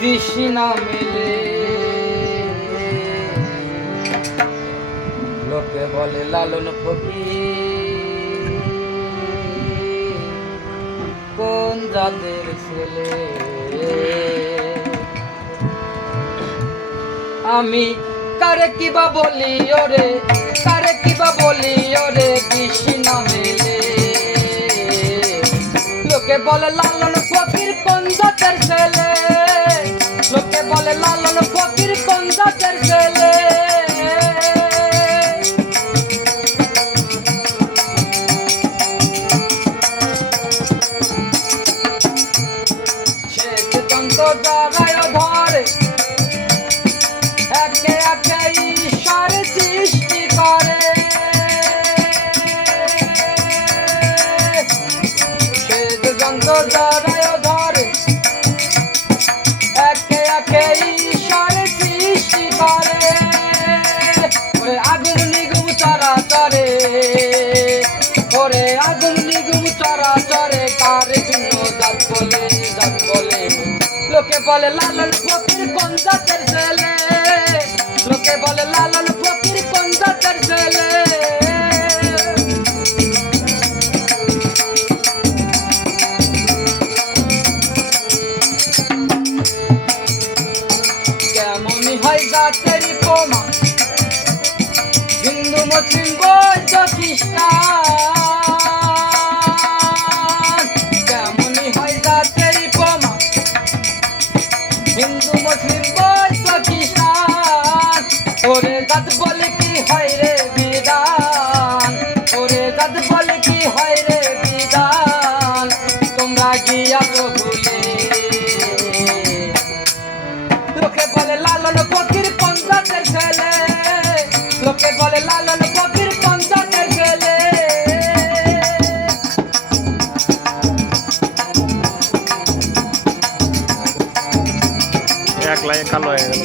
দিশি না মেলে। লোকে বলে লালন ফকির কোন জাতের ছেলে। আমি কারে কিবা বলি ওরে, কারে কিবা বলি ওরে, দিশি না মেলে। লোকে বলে লালন ফকির কোন জাতের ছেলে, লোকে বলে লালন ফকির কোন জাতের ছেলে। সে যন্ত্র জড়ায় ধরে একে একে ঈশ্বর সৃষ্টি করে। সে যন্ত্র জড়ায় ধরে একে একে ঈশ্বর সৃষ্টি করে। ওরে আগুন নিগুম চরাচরে, ওরে আগুন নিগুম চরাচরে, কার ভিন্ন জাত বলে, জাত বলে। লোকে বলে লালন ফকির কোন জাতের ছেলে, লোকে বলে লালন ফকির কোন জাতের ছেলে। কেমনই হয় জাতের প্রমা, হিন্দু মুসলিম বৌদ্ধ খ্রিস্টান। কেমনই হয় জাতের প্রমা, হিন্দু মুসলিম বৌদ্ধ খ্রিস্টান। ওরে জাত বলে কি হয় রে বিধান, ওরে জাত বলে কি হয় রে বিধান। তোমরা গিয়াছো ভুলে। লোকে বলে লালন ফকির কোন জাতের ছেলে, লোকে বলে লালন ফকির কোন জাতের ছেলে। এক লাইনে কালো হয়ে গেল।